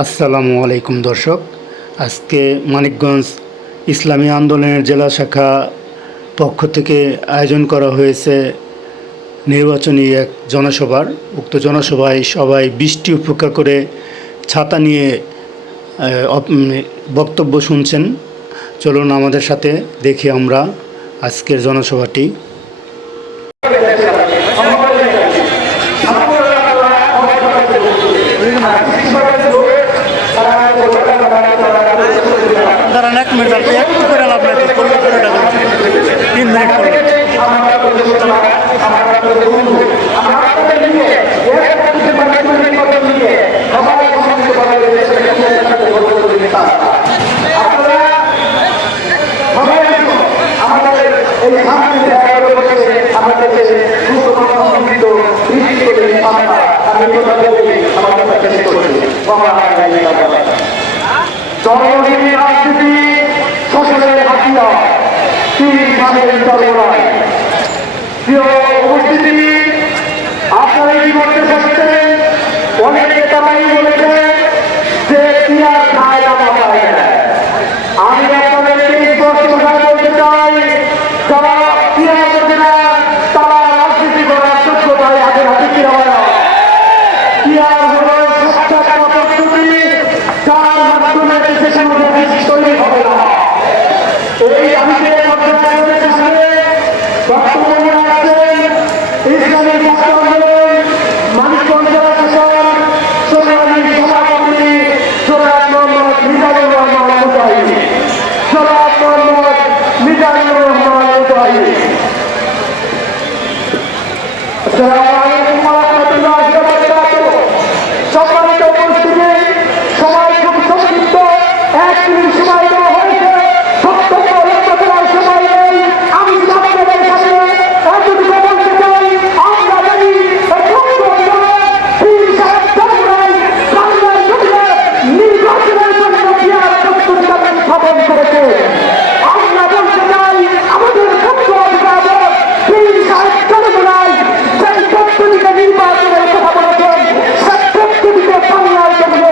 আসসালামু আলাইকুম দর্শক। আজকে মানিকগঞ্জ ইসলামী আন্দোলনের জেলা শাখা পক্ষ থেকে আয়োজন করা হয়েছে নির্বাচনী এক জনসভার। উক্ত জনসভায় সবাই বৃষ্টি উপেক্ষা করে ছাতা নিয়ে বক্তব্য শুনছেন। চলুন আমাদের সাথে দেখি আমরা আজকের জনসভাটি। দাঁড়ান এক মিনিট, একটু করে লাভ নাই, 3 মিনিট করে। জনগণের রাজনীতি শোষণের হাতিয়ার, 30 সালের চর্বরায়। প্রিয় উপস্থিতি, আপনারা কি বলতে চাচ্ছেন? অনেকে তারাই বলেছে যে পিয়ার খায় না মাথায় নেয়। আমি আপনাদেরকে স্পষ্ট ভাষায় বলতে চাই, যারা পিয়ার করছে না তারা রাজনীতি করার যোগ্যতায় হাতে হাতে কিনা পিয়ার হলো সত্যাচার পদ্ধতি, যার মাধ্যমে দেশের মধ্যে তৈরি হবে না। এই দাবিতে বক্তব্য রাখছেন ইসলামী ছাত্র আন্দোলন মানিকগঞ্জ জেলা শাখার সংগ্রামী সভাপতি জনাব মোহাম্মদ মিজানুর রহমান মুজাহিদ। জনাব মোহাম্মদ মিজানুর রহমান মুজাহিদ। আসসালামু আলাইকুম ওয়া রাহমাতুল্লাহি ওয়া বারাকাতুহু। সম্মানিত উপস্থিতি, সবাই খুব সংক্ষিপ্ত 1 মিনিট সময় দেওয়া হয়েছে। বক্তব্য রক্ষা করার সময় নেই। আমি আপনাদের সামনে এতটুকু বলতে চাই, আমরা জানি নির্বাচনের জন্য বিরাট প্রস্তুতি স্থাপন করেছে। আমরা বলতে চাই আমাদের পক্ষ অভিভাবক পীর সাহেব চরমরাই সেই পদ্ধতিতে নির্বাচনের কথা বলেছেন, সেই পদ্ধতিতে বাংলার জন্য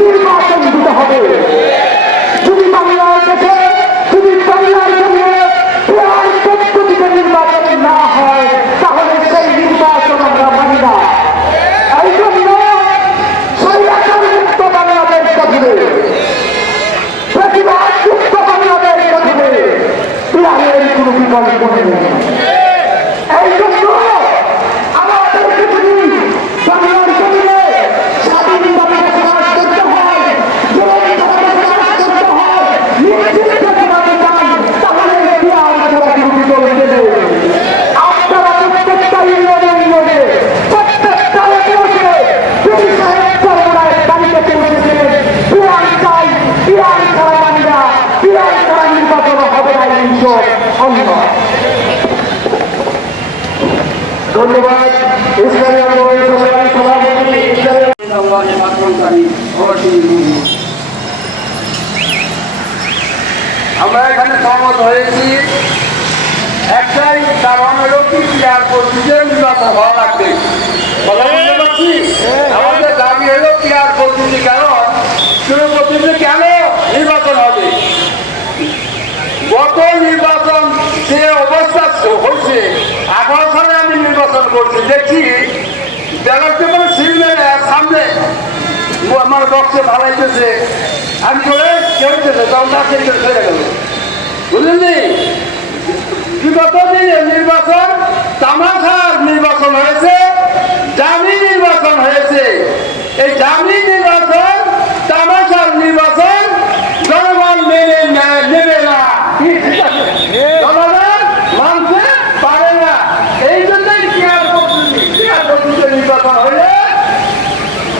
নির্বাচন দিতে হবে। যদি বাংলার দেশে যদি বাংলার জন্য প্রায় পদ্ধতিতে নির্বাচন না হয়, তাহলে সেই নির্বাচন আমরা মানি না। এই জন্য স্বৈরাচার মুক্ত বাংলাদেশ গঠনে, প্রতিবাদ মুক্ত বাংলাদেশ গঠনে প্রাণের কোনো বিকল্প নেই। এই জন্য আমাদেরকে যদি বাংলার জন্য স্বাধীনভাবে বসবাস করতে হয়, জনগণভাবে বসবাস করতে হয়, নিশ্চিত করতে চান, তাহলে প্রাণ ছাড়া কোনো বিকল্প নেই। আপনারা প্রত্যেকটা ইউনিয়নে প্রত্যেকটা এলাকাতে পীর সাহেব চরমরায় বাড়িতে পৌঁছেছিলেন। প্রাণ চাই, প্রাণ ছাড়া মানি না, প্রাণ ছাড়া নির্বাচন হবে না ইনশাআল্লাহ। ধন্যবাদ। ইসলামী আন্দোলনের সংগ্রামী সভাপতি আমরা এখানে সহমত হয়েছি, একটাই কারণ হলো কি প্লেয়ার পদ্ধতিতে নির্বাচন হওয়া লাগবে। আমাদের দাবি হলো প্লেয়ার পদ্ধতি, কারণ শুরু পদ্ধতিতে কেন নির্বাচন হবে? গত নির্বাচন যে অবস্থা হয়েছে, 18 সালে আমি নির্বাচন করছি, দেখছি ব্যালট পেপারে সিলমের সামনে আমার বক্সে ভালাইতেছে, আমি করে কেউতেছে, তখন তার থেকে ফেলে গেল। বুঝলেন? বিগত দিনে নির্বাচন তামাশার নির্বাচন হয়েছে, জামি নির্বাচন হয়েছে। এই জামি নির্বাচন তামাশার নির্বাচন জনগণ মেনে নেবে না, জনগণ মানতে পারে না। এই জন্যই ক্রিয়ার পদ্ধতিতে নির্বাচন হলে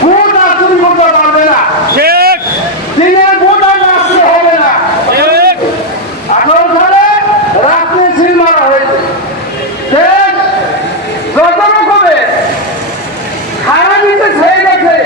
ভোট আসুন করতে পারবে না, দিনের ভোট আর আসতে হবে না। 18 সালে রাত্রে সিল মারা হয়েছে, যত রকমের খারাপ নিতে ছেড়ে গেছে,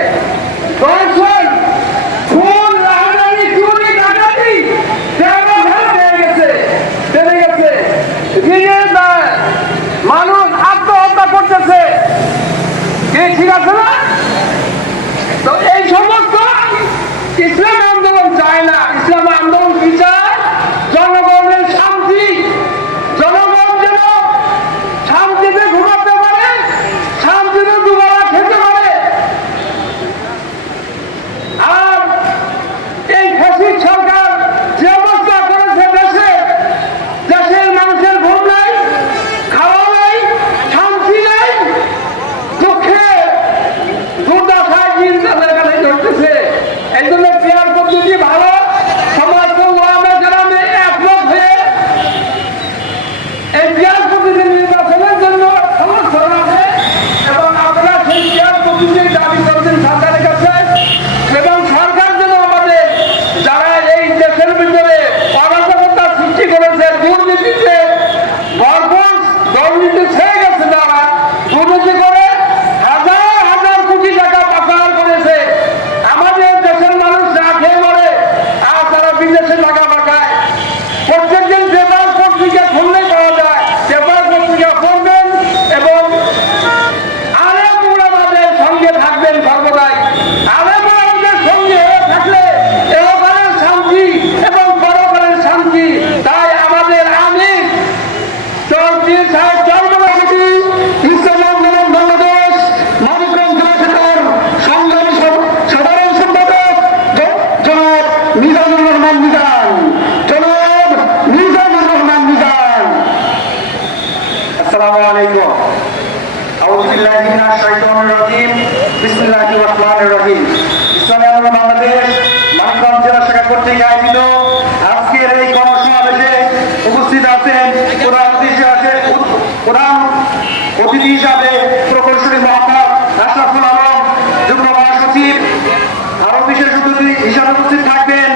হিসাবে উপস্থিত থাকবেন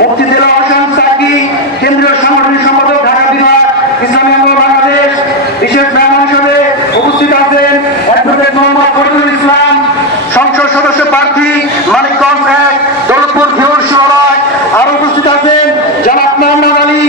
মুফতি দেলোয়ার হোসেন সাকি, কেন্দ্রীয় সাংগঠনিক সম্পাদক ঢাকা বিভাগ ইসলামী আন্দোলন বাংলাদেশ। বিশেষ মেহমান হিসেবে উপস্থিত আছেন অ্যাডভোকেট মোহাম্মদ ফরিদুল ইসলাম, সংসদ সদস্য প্রার্থী মানিকগঞ্জ 1 দৌলতপুর ফিরোজ শিবালয়। আরো উপস্থিত আছেন জনাব মোহাম্মদ আলী,